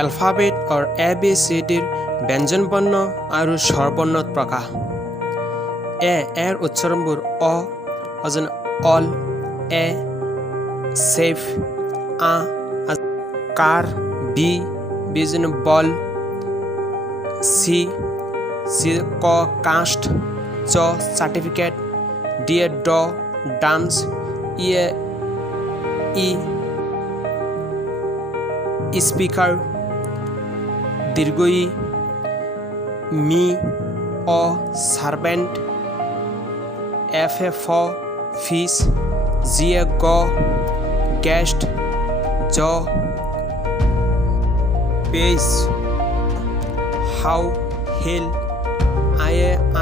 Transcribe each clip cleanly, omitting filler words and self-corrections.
Alphabet और ABCDৰ ব্যঞ্জন বৰ্ণ আৰু স্বৰ বৰ্ণত প্ৰকাশ এৰ উচ্চাৰণবোৰ যেনে অল এ সেফ আ কাৰ বি যেনে বল সি ক কাষ্ট চ সাৰ্টিফিকেট ডি ড ডান্স ই স্পিকাৰ দীৰ্ঘই মি সাৰ্ভেন্ট এফ ফিশ জি গ গেষ্ট জ পেজ হাউ হিল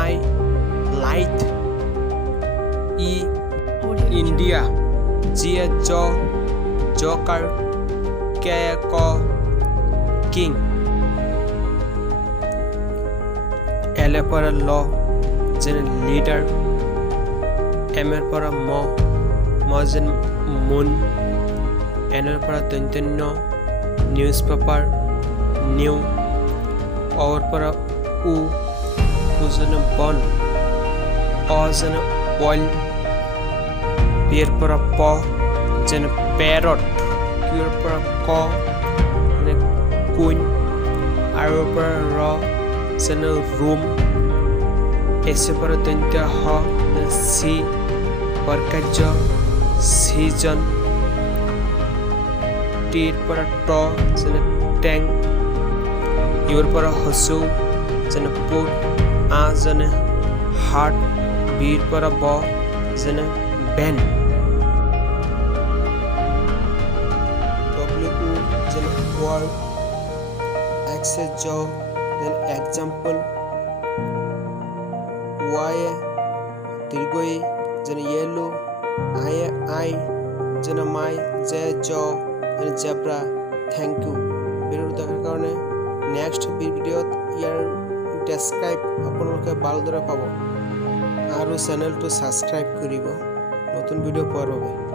আই লাইট ই ইন্ডিয়া জি জকাৰ কে ক কিং এলৰ পৰা ল যেনে লিডাৰ এমৰ পৰা ম যেনে মুন এনৰ পৰা দন্ত্য নিউজ পেপাৰ নিউ অৰ পৰা উ যেনে বন যেনে অইল পিৰ পৰা প যেনে পেৰট কিউৰ পৰা ক যেনে কুইন আৰু পৰা ৰ যেনে ৰুম এছৰ পৰা দন্ত্য হ চি বৰকাৰ্য সিজন টিৰ পৰা ট যেনে টেং ইউৰ পৰা হচু যেনে পুট আ যেনে হাৰ্ট বিৰ পৰা ব যেনে বেন ডব্লিউ যেনে ৱাৰ এক্স জ যেনে এক্সাম্পল ৱাই দীৰ্ঘই যেনে য়েলো আই যেনে মাই জে জ যেনে জেব্ৰা থেংক ইউ ভিডিঅ'টো দেখাৰ কাৰণে নেক্সট ভিডিঅ'ত ইয়াৰ ডেছক্ৰাইব আপোনালোকে ভালদৰে পাব আৰু চেনেলটো ছাবস্ক্ৰাইব কৰিব নতুন ভিডিঅ' পোৱাৰ বাবে।